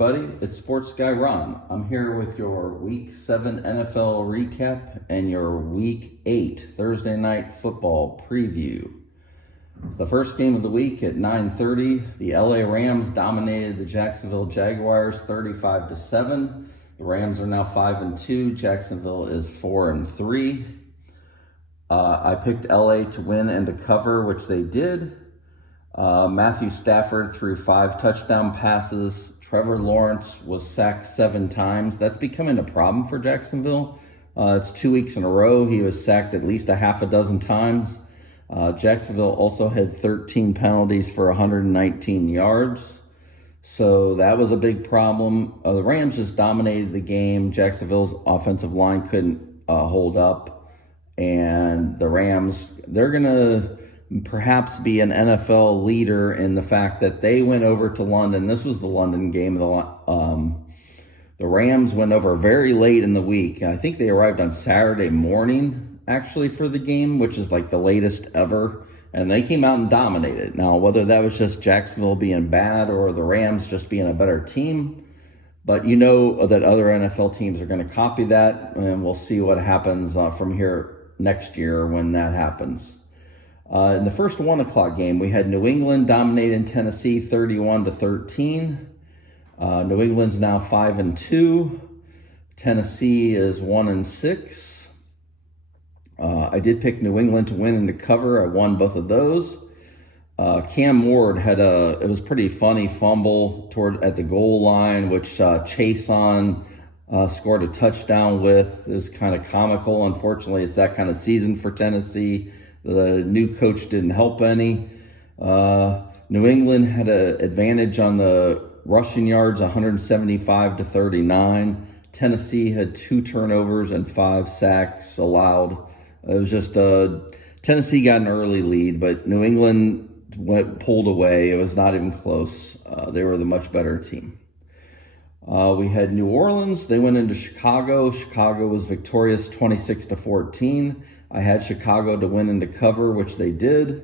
everybody. It's Sports Guy Ron. I'm here with your Week 7 NFL recap and your Week 8 Thursday Night Football preview. The first game of the week at 9:30, the LA Rams dominated the Jacksonville Jaguars 35-7. The Rams are now 5-2. Jacksonville is 4-3. I picked LA to win and to cover, which they did. Matthew Stafford threw 5 touchdown passes. Trevor Lawrence was sacked 7 times. That's becoming a problem for Jacksonville. It's 2 weeks in a row. He was sacked at least a half a dozen times. Jacksonville also had 13 penalties for 119 yards. So that was a big problem. The Rams just dominated the game. Jacksonville's offensive line couldn't hold up. And the Rams, they're going to perhaps be an NFL leader in the fact that they went over to London. This was the London game. The Rams went over very late in the week. I think they arrived on Saturday morning, actually, for the game, which is like the latest ever. And they came out and dominated. Now, whether that was just Jacksonville being bad or the Rams just being a better team, but you know that other NFL teams are going to copy that, and we'll see what happens from here next year when that happens. In the first 1 o'clock game, we had New England dominating Tennessee 31-13. New England's now 5-2. Tennessee is 1-6. I did pick New England to win and to cover. I won both of those. Cam Ward had it was pretty funny fumble at the goal line, which Chason scored a touchdown with. It was kind of comical. Unfortunately, it's that kind of season for Tennessee. The new coach didn't help any. New England had an advantage on the rushing yards, 175-39. Tennessee had 2 turnovers and 5 sacks allowed. It was just Tennessee got an early lead, but New England pulled away. It was not even close. They were the much better team. We had New Orleans. They went into Chicago. Chicago was victorious 26-14. I had Chicago to win and to cover, which they did.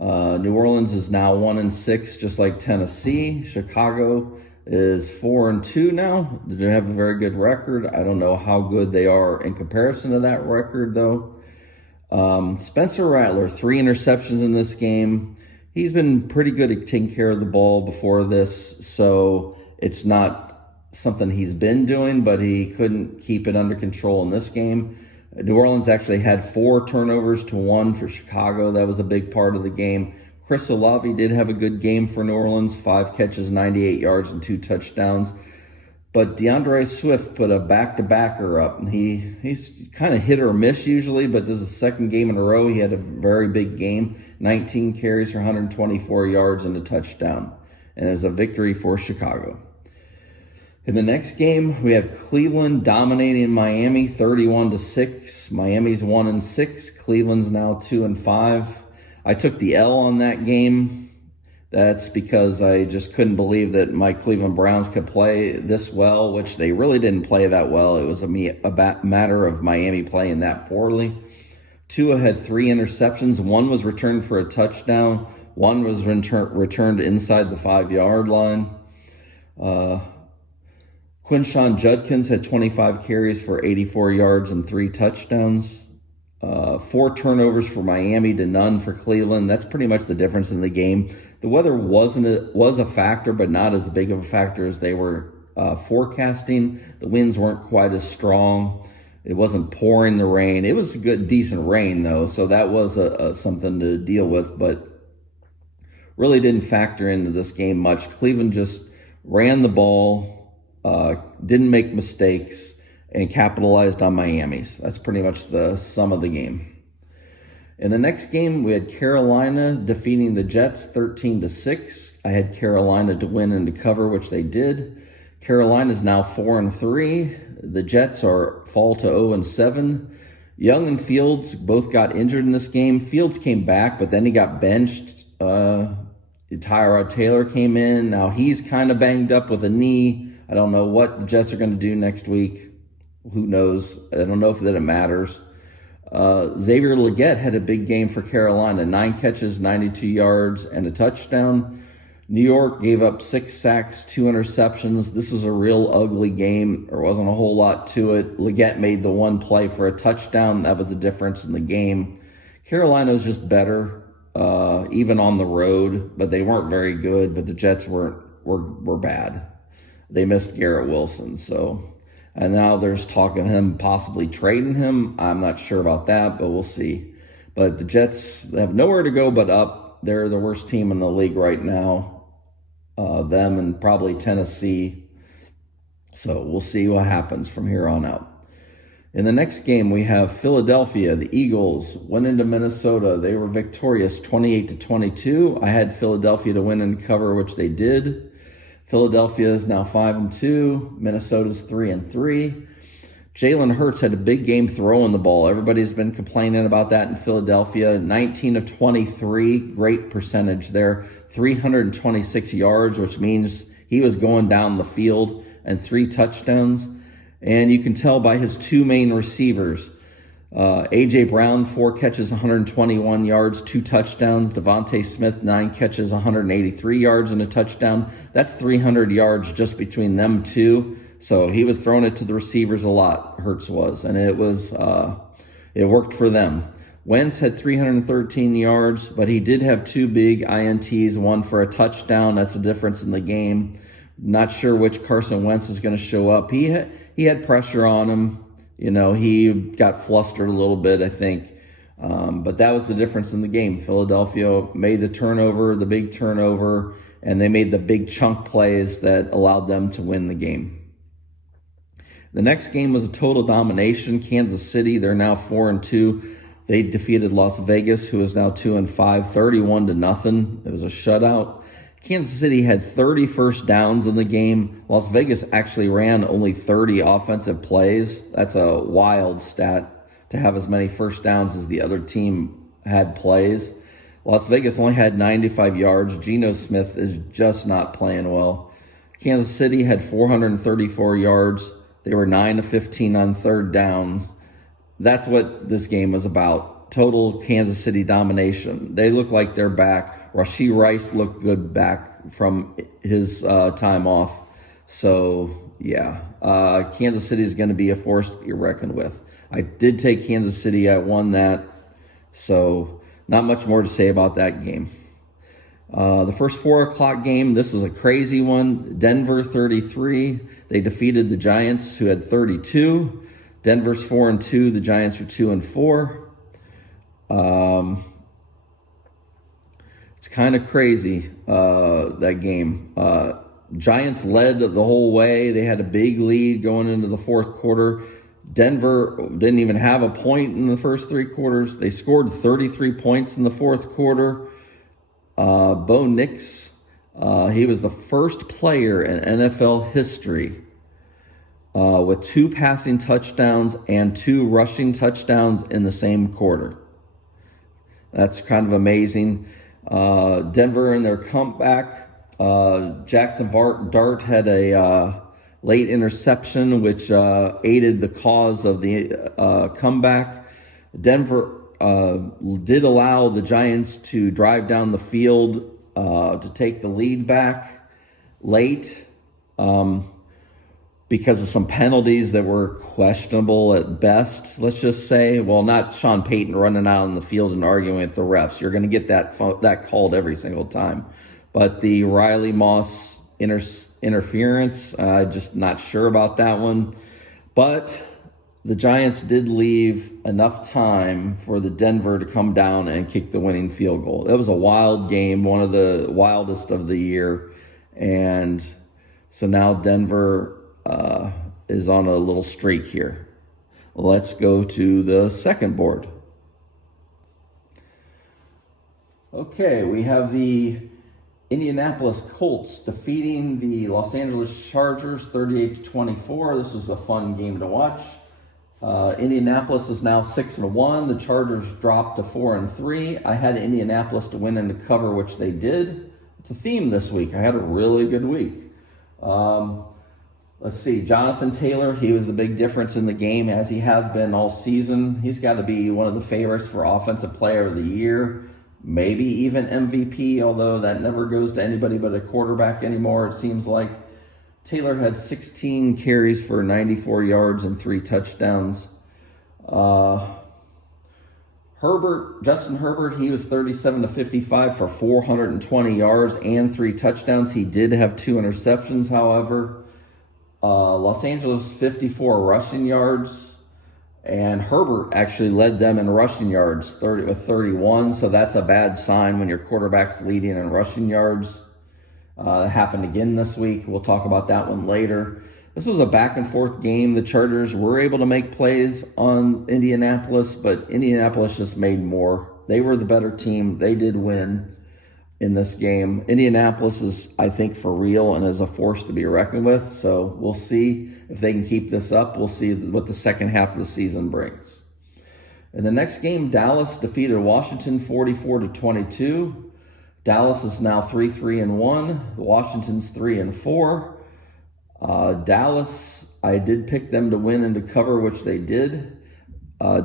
New Orleans is now 1-6, just like Tennessee. Chicago is 4-2 now. They have a very good record. I don't know how good they are in comparison to that record, though. Spencer Rattler, 3 interceptions in this game. He's been pretty good at taking care of the ball before this, so it's not something he's been doing, but he couldn't keep it under control in this game. New Orleans actually had 4 turnovers to 1 for Chicago. That was a big part of the game. Chris Olave did have a good game for New Orleans, 5 catches, 98 yards, and 2 touchdowns. But DeAndre Swift put a back-to-backer up. He's kind of hit or miss usually, but this is the second game in a row. He had a very big game, 19 carries for 124 yards and a touchdown. And it was a victory for Chicago. In the next game, we have Cleveland dominating Miami 31-6. Miami's 1-6. Cleveland's now 2-5. I took the L on that game. That's because I just couldn't believe that my Cleveland Browns could play this well, which they really didn't play that well. It was a matter of Miami playing that poorly. Tua had 3 interceptions. 1 was returned for a touchdown. 1 was returned inside the 5-yard line. Quinshon Judkins had 25 carries for 84 yards and 3 touchdowns. 4 turnovers for Miami to none for Cleveland. That's pretty much the difference in the game. The weather was a factor, but not as big of a factor as they were forecasting. The winds weren't quite as strong. It wasn't pouring the rain. It was a good, decent rain, though, so that was something to deal with, but really didn't factor into this game much. Cleveland just ran the ball, didn't make mistakes, and capitalized on Miami's. That's pretty much the sum of the game. In the next game, we had Carolina defeating the Jets 13-6. I had Carolina to win and to cover, which they did. Carolina is now 4-3. The Jets fall to 0-7. Young and Fields both got injured in this game. Fields came back, but then he got benched. Tyrod Taylor came in. Now he's kind of banged up with a knee. I don't know what the Jets are going to do next week. Who knows? I don't know if that it matters. Xavier Legette had a big game for Carolina. 9 catches, 92 yards, and a touchdown. New York gave up 6 sacks, 2 interceptions. This was a real ugly game. There wasn't a whole lot to it. Leggett made the one play for a touchdown. That was the difference in the game. Carolina was just better, even on the road, but they weren't very good. But the Jets were bad. They missed Garrett Wilson, and now there's talk of him possibly trading him. I'm not sure about that, but we'll see. But the Jets have nowhere to go but up. They're the worst team in the league right now. Them and probably Tennessee. So we'll see what happens from here on out. In the next game, we have Philadelphia. The Eagles went into Minnesota. They were victorious 28-22. I had Philadelphia to win and cover, which they did. Philadelphia is now 5-2. Minnesota's 3-3. Jalen Hurts had a big game throwing the ball. Everybody's been complaining about that in Philadelphia. 19 of 23, great percentage there. 326 yards, which means he was going down the field, and 3 touchdowns. And you can tell by his 2 main receivers. A.J. Brown, 4 catches, 121 yards, 2 touchdowns. Devontae Smith, 9 catches, 183 yards and a touchdown. That's 300 yards just between them two. So he was throwing it to the receivers a lot, Hurts was, and it worked for them. Wentz had 313 yards, but he did have 2 big INTs, one for a touchdown. That's the difference in the game. Not sure which Carson Wentz is going to show up. He had pressure on him. He got flustered a little bit, I think. But that was the difference in the game. Philadelphia made the big turnover, and they made the big chunk plays that allowed them to win the game. The next game was a total domination. Kansas City, they're now 4-2. They defeated Las Vegas, who is now 2-5, 31-0. It was a shutout. Kansas City had 30 first downs in the game. Las Vegas actually ran only 30 offensive plays. That's a wild stat to have as many first downs as the other team had plays. Las Vegas only had 95 yards. Geno Smith is just not playing well. Kansas City had 434 yards. They were 9 of 15 on third down. That's what this game was about. Total Kansas City domination. They look like they're back. Rashee Rice looked good back from his time off. So, yeah. Kansas City is going to be a force to be reckoned with. I did take Kansas City. I won that. So, not much more to say about that game. The first 4 o'clock game, this was a crazy one. Denver 33. They defeated the Giants, who had 32. Denver's 4-2. The Giants are 2-4. It's kind of crazy, that game. Giants led the whole way. They had a big lead going into the fourth quarter. Denver didn't even have a point in the first 3 quarters. They scored 33 points in the fourth quarter. Bo Nix, he was the first player in NFL history with 2 passing touchdowns and 2 rushing touchdowns in the same quarter. That's kind of amazing. Denver in their comeback, Jackson Dart had a late interception, which aided the cause of the comeback. Denver did allow the Giants to drive down the field to take the lead back late because of some penalties that were questionable at best, let's just say. Well, not Sean Payton running out on the field and arguing with the refs. You're going to get that called every single time. But the Riley Moss interference, just not sure about that one. But the Giants did leave enough time for the Denver to come down and kick the winning field goal. It was a wild game, one of the wildest of the year. And so now Denver is on a little streak here. Let's go to the second board. Okay, we have the Indianapolis Colts defeating the Los Angeles Chargers 38-24. This was a fun game to watch. Indianapolis is now 6-1. The Chargers dropped to 4-3. I had Indianapolis to win and to cover, which they did. It's a theme this week. I had a really good week. Let's see. Jonathan Taylor, he was the big difference in the game, as he has been all season. He's got to be one of the favorites for Offensive Player of the Year. maybe even MVP, although that never goes to anybody but a quarterback anymore, it seems like. Taylor had 16 carries for 94 yards and 3 touchdowns. Justin Herbert, he was 37 to 55 for 420 yards and 3 touchdowns. He did have 2 interceptions, however. Los Angeles, 54 rushing yards, and Herbert actually led them in rushing yards, 31, so that's a bad sign when your quarterback's leading in rushing yards. It happened again this week. We'll talk about that one later. This was a back-and-forth game. The Chargers were able to make plays on Indianapolis, but Indianapolis just made more. They were the better team. They did win in this game. Indianapolis is, I think, for real and is a force to be reckoned with, so we'll see if they can keep this up. We'll see what the second half of the season brings. In the next game, Dallas defeated Washington 44 to 22. Dallas is now 3-1. Washington's 3-4. Dallas, I did pick them to win and to cover, which they did.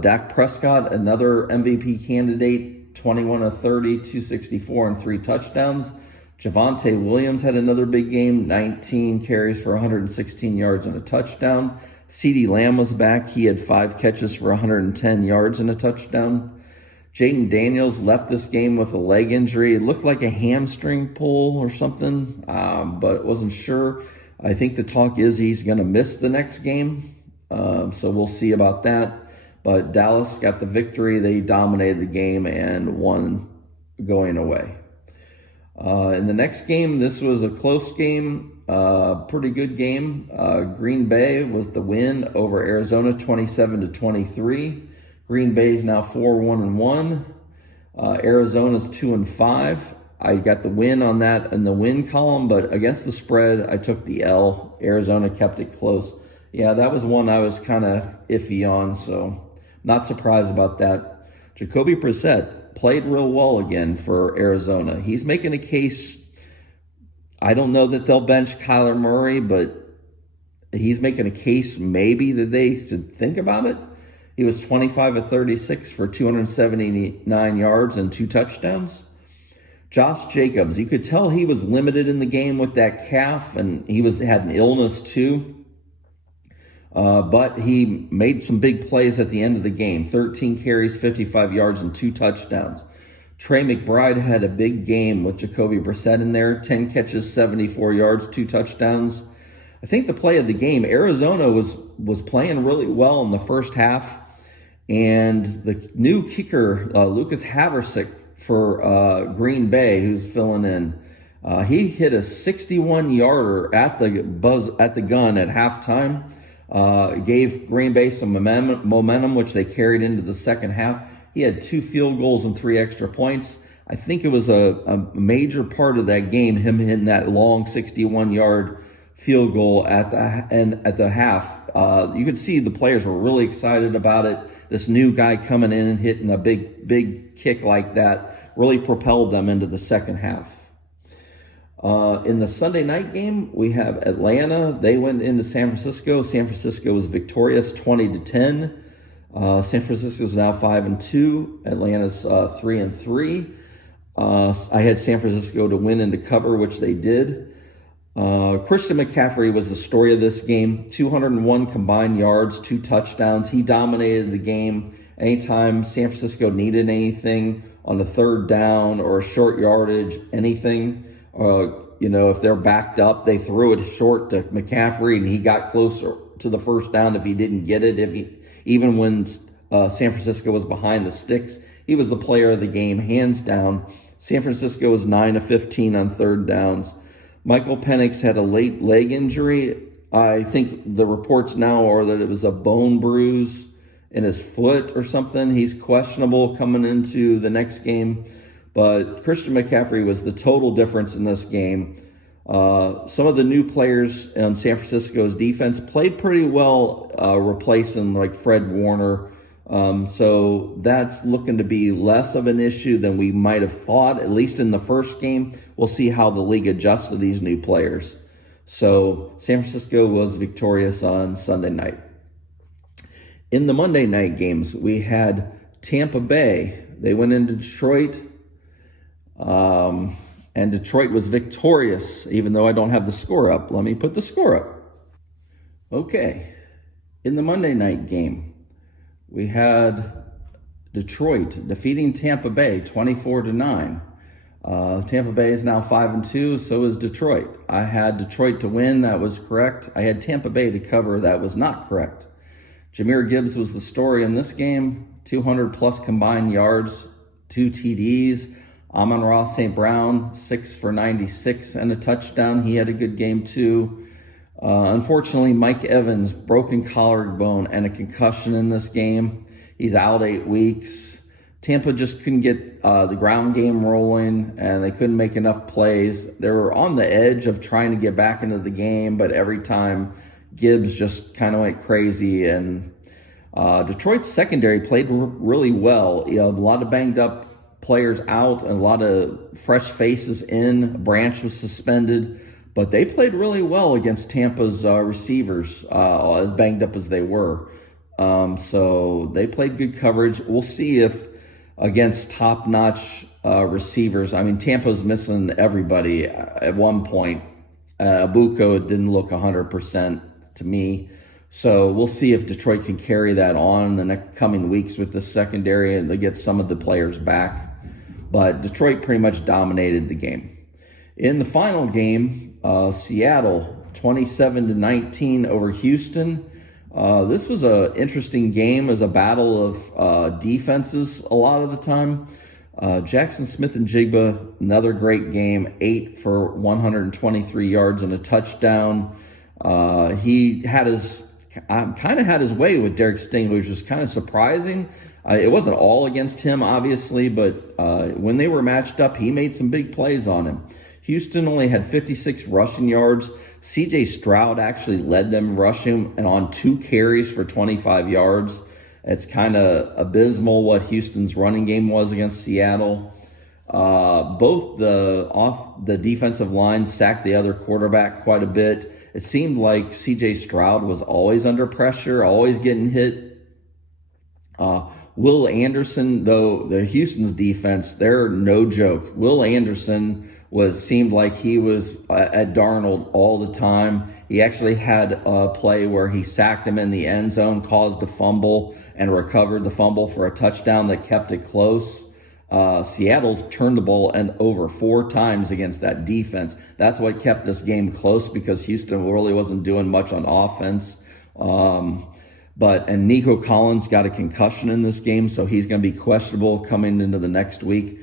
Dak Prescott, another MVP candidate, 21 of 30, 264 and 3 touchdowns. Javonte Williams had another big game, 19 carries for 116 yards and a touchdown. CeeDee Lamb was back. He had 5 catches for 110 yards and a touchdown. Jaden Daniels left this game with a leg injury. It looked like a hamstring pull or something, but it wasn't sure. I think the talk is he's going to miss the next game, so we'll see about that. But Dallas got the victory. They dominated the game and won going away. In the next game, this was a close game, pretty good game. Green Bay was the win over Arizona, 27 to 23. Green Bay is now 4-1-1. Arizona's 2-5. I got the win on that in the win column, but against the spread, I took the L. Arizona kept it close. Yeah, that was one I was kind of iffy on, so not surprised about that. Jacoby Brissett played real well again for Arizona. He's making a case. I don't know that they'll bench Kyler Murray, but he's making a case maybe that they should think about it. He was 25 of 36 for 279 yards and 2 touchdowns. Josh Jacobs, you could tell he was limited in the game with that calf, and he had an illness too. But he made some big plays at the end of the game. 13 carries, 55 yards, and 2 touchdowns. Trey McBride had a big game with Jacoby Brissett in there. 10 catches, 74 yards, 2 touchdowns. I think the play of the game, Arizona was playing really well in the first half. And the new kicker, Lucas Haversick, for Green Bay, who's filling in, he hit a 61-yarder at the gun at halftime. Gave Green Bay some momentum, which they carried into the second half. He had 2 field goals and 3 extra points. I think it was a major part of that game, him hitting that long 61-yard field goal at the half. You could see the players were really excited about it. This new guy coming in and hitting a big kick like that really propelled them into the second half. In the Sunday night game, we have Atlanta. They went into San Francisco. San Francisco was victorious, 20-10. San Francisco is now 5-2. Atlanta's 3-3. I had San Francisco to win and to cover, which they did. Christian McCaffrey was the story of this game. 201 combined yards, 2 touchdowns. He dominated the game. Anytime San Francisco needed anything on the third down or a short yardage, anything, if they're backed up, they threw it short to McCaffrey, and he got closer to the first down if he didn't get it. Even when San Francisco was behind the sticks, he was the player of the game, hands down. San Francisco was 9 of 15 on third downs. Michael Penix had a late leg injury. I think the reports now are that it was a bone bruise in his foot or something. He's questionable coming into the next game. But Christian McCaffrey was the total difference in this game. Some of the new players on San Francisco's defense played pretty well, replacing like Fred Warner. So that's looking to be less of an issue than we might have thought, at least in the first game. We'll see how the league adjusts to these new players. So San Francisco was victorious on Sunday night. In the Monday night games, we had Tampa Bay. They went into Detroit. And Detroit was victorious, even though I don't have the score up. Let me put the score up. Okay. In the Monday night game, we had Detroit defeating Tampa Bay 24-9. Tampa Bay is now 5-2, so is Detroit. I had Detroit to win, that was correct. I had Tampa Bay to cover, that was not correct. Jahmyr Gibbs was the story in this game, 200 plus combined yards, 2 TDs. Amon-Ra St. Brown, 6 for 96 and a touchdown. He had a good game too. Unfortunately, Mike Evans, broken collarbone and a concussion in this game. He's out 8 weeks. Tampa just couldn't get the ground game rolling, and they couldn't make enough plays. They were on the edge of trying to get back into the game, but every time Gibbs just kind of went crazy. And Detroit's secondary played really well. A lot of banged up players out and a lot of fresh faces in. Branch was suspended, but they played really well against Tampa's receivers, as banged up as they were. So they played good coverage. We'll see if against top-notch receivers. I mean, Tampa's missing everybody at one point. Abuko didn't look 100% to me. So we'll see if Detroit can carry that on in the next coming weeks with the secondary and they get some of the players back. But Detroit pretty much dominated the game. In the final game, Seattle 27-19 over Houston. This was an interesting game as a battle of defenses a lot of the time. Jackson Smith-Njigba, another great game, 8 for 123 yards and a touchdown. He had kind of had his way with Derek Stingley, which was kind of surprising. It wasn't all against him, obviously, but when they were matched up, he made some big plays on him. Houston only had 56 rushing yards. C.J. Stroud actually led them rushing and on 2 carries for 25 yards. It's kind of abysmal what Houston's running game was against Seattle. Both the defensive line sacked the other quarterback quite a bit. It seemed like C.J. Stroud was always under pressure, always getting hit. Will Anderson, though, the Houston's defense, they're no joke. Will Anderson seemed like he was at Darnold all the time. He actually had a play where he sacked him in the end zone, caused a fumble, and recovered the fumble for a touchdown that kept it close. Seattle's turned the ball over 4 times against that defense. That's what kept this game close because Houston really wasn't doing much on offense. And Nico Collins got a concussion in this game, so he's going to be questionable coming into the next week.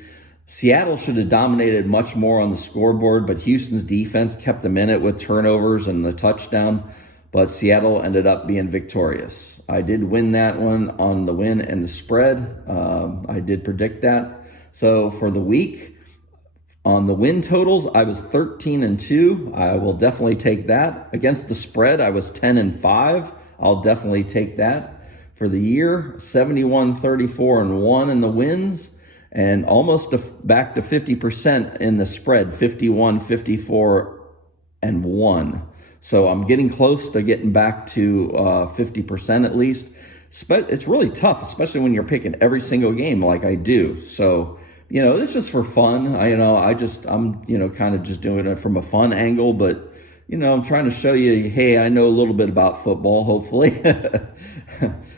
Seattle should have dominated much more on the scoreboard, but Houston's defense kept them in it with turnovers and the touchdown. But Seattle ended up being victorious. I did win that one on the win and the spread. I did predict that. So for the week, on the win totals, I was 13-2. I will definitely take that. Against the spread, I was 10-5. I'll definitely take that. For the year, 71-34-1 in the wins, and almost back to 50% in the spread, 51-54-1. So I'm getting close to getting back to 50% at least. It's really tough, especially when you're picking every single game like I do. So, it's just for fun. I'm kind of just doing it from a fun angle, but I'm trying to show you, hey, I know a little bit about football, hopefully.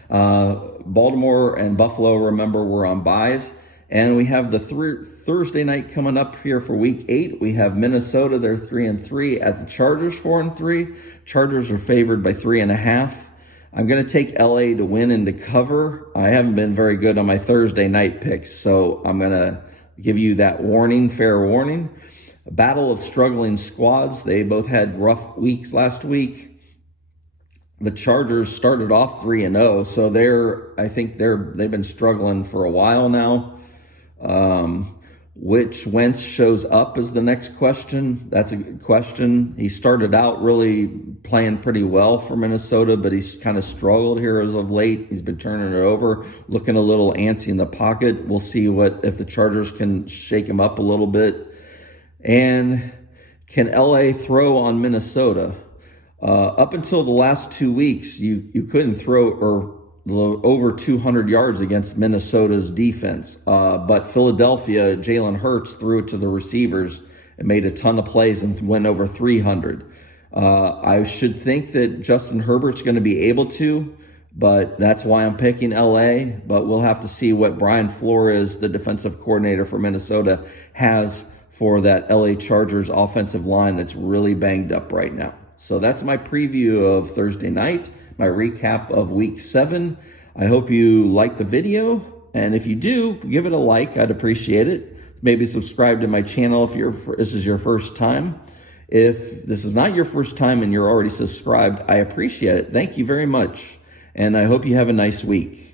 Baltimore and Buffalo, remember, we're on buys. And we have the Thursday night coming up here for week 8. We have Minnesota, they're 3-3, at the Chargers, 4-3. Chargers are favored by 3.5. I'm going to take LA to win and to cover. I haven't been very good on my Thursday night picks, so I'm going to give you that fair warning. A battle of struggling squads. They both had rough weeks last week. The Chargers started off 3-0, so they've been struggling for a while now. Which Wentz shows up is the next question. That's a good question. He started out really playing pretty well for Minnesota, but he's kind of struggled here as of late. He's been turning it over, looking a little antsy in the pocket. We'll see if the Chargers can shake him up a little bit. And can LA throw on Minnesota? Up until the last 2 weeks, you couldn't throw, or over 200 yards against Minnesota's defense. But Philadelphia, Jalen Hurts threw it to the receivers and made a ton of plays and went over 300. I should think that Justin Herbert's going to be able to, but that's why I'm picking LA. But we'll have to see what Brian Flores, the defensive coordinator for Minnesota, has for that LA Chargers offensive line that's really banged up right now. So that's my preview of Thursday night, my recap of week 7. I hope you like the video. And if you do, give it a like. I'd appreciate it. Maybe subscribe to my channel if this is your first time. If this is not your first time and you're already subscribed, I appreciate it. Thank you very much. And I hope you have a nice week.